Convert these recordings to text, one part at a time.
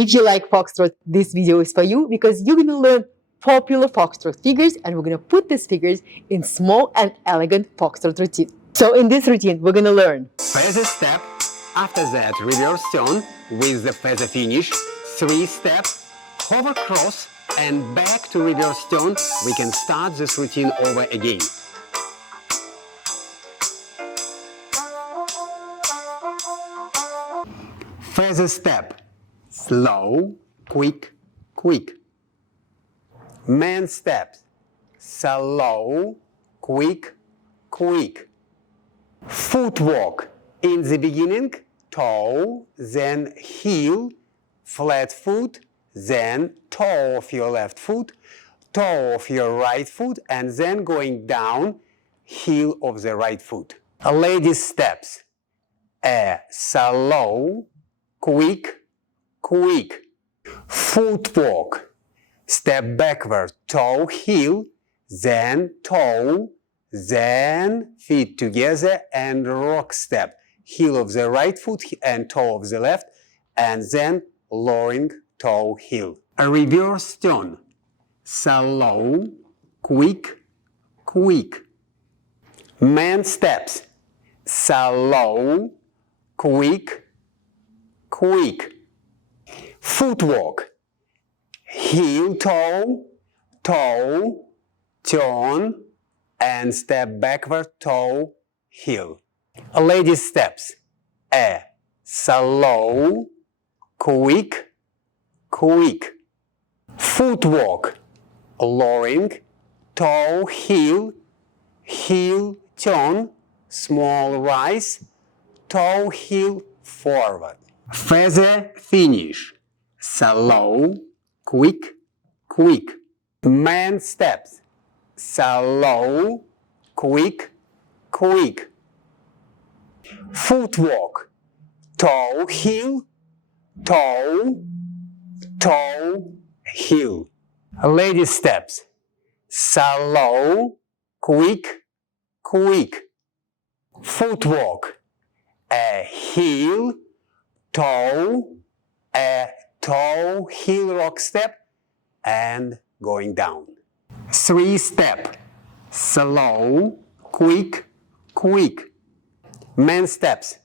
If you like Foxtrot, this video is for you because you're going to learn popular Foxtrot figures and we're going to put these figures in small and elegant Foxtrot routine. So in this routine, we're going to learn feather step, after that reverse turn with the feather finish, 3 steps, hover cross and back to reverse turn. We can start this routine over again. Feather step, slow, quick, quick. Man steps, slow, quick, quick. Footwork, in the beginning, toe, then heel, flat foot, then toe of your left foot, toe of your right foot, and then going down, heel of the right foot. Ladies steps, slow, quick, quick. Footwork, step backward, toe, heel, then toe, then feet together and rock step. Heel of the right foot and toe of the left, and then lowering toe, heel. A reverse turn, slow, quick, quick. Man steps, slow, quick, quick. Footwork, heel, toe, toe, turn, and step backward, toe, heel. Ladies steps, slow, quick, quick. Footwork, lowering, toe, heel, heel, turn, small rise, toe, heel, forward. Feather finish, slow, quick, quick. Man steps, slow, quick, quick. Footwork, toe, heel, toe, toe, heel. Lady steps, slow, quick, quick. Footwork, heel, toe, toe, heel, rock step, and going down. 3 step, slow, quick, quick. Man steps,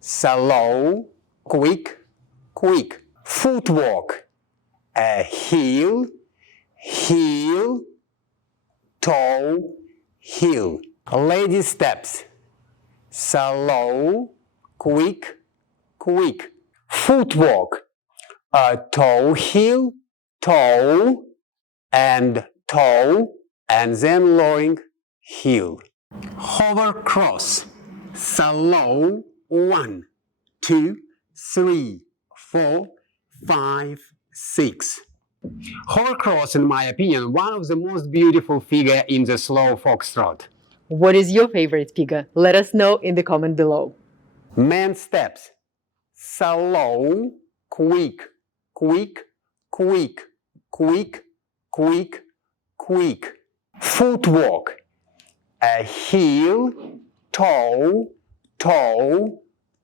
slow, quick, quick. Footwork, heel, heel, toe, heel. Lady steps, slow, quick, quick. Footwork, toe, heel, toe, and toe, and then lowering, heel. Hover cross, slow, 1, 2, 3, 4, 5, 6. Hover cross, in my opinion, one of the most beautiful figure in the slow foxtrot. what is your favorite figure? Let us know in the comment below. Man steps, slow, quick, quick, quick, quick, quick, quick. Footwork, heel, toe, toe,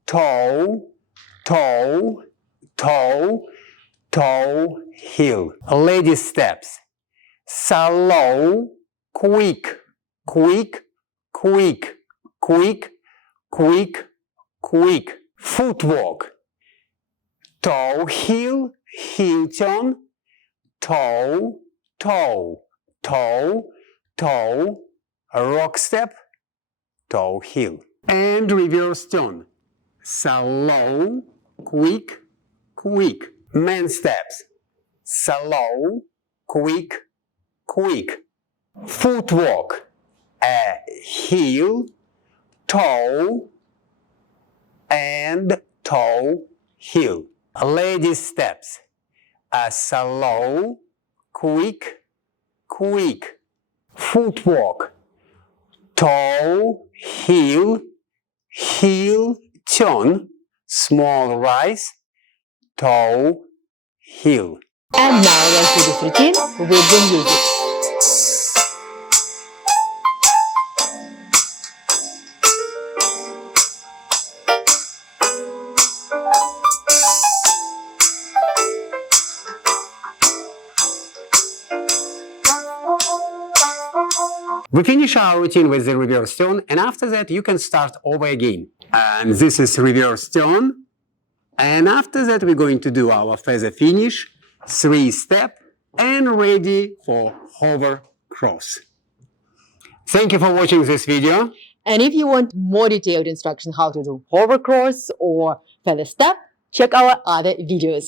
toe, toe, toe, toe, heel. Lady steps, slow, quick, quick, quick, quick, quick, quick. Footwork, toe, heel, heel turn, toe, toe, toe, toe, rock step, toe, heel. And reverse turn, slow, quick, quick. Man steps, slow, quick, quick. Footwork, heel, toe, and toe, heel. Lady steps, slow, quick, quick. Footwork, toe, heel, heel, turn, small rise, toe, heel. And now let's do this routine with the music. We finish our routine with the reverse turn, and after that you can start over again. And this is reverse turn. And after that we're going to do our feather finish, 3-step, and ready for hover cross. Thank you for watching this video. And if you want more detailed instruction how to do hover cross or feather step, check our other videos.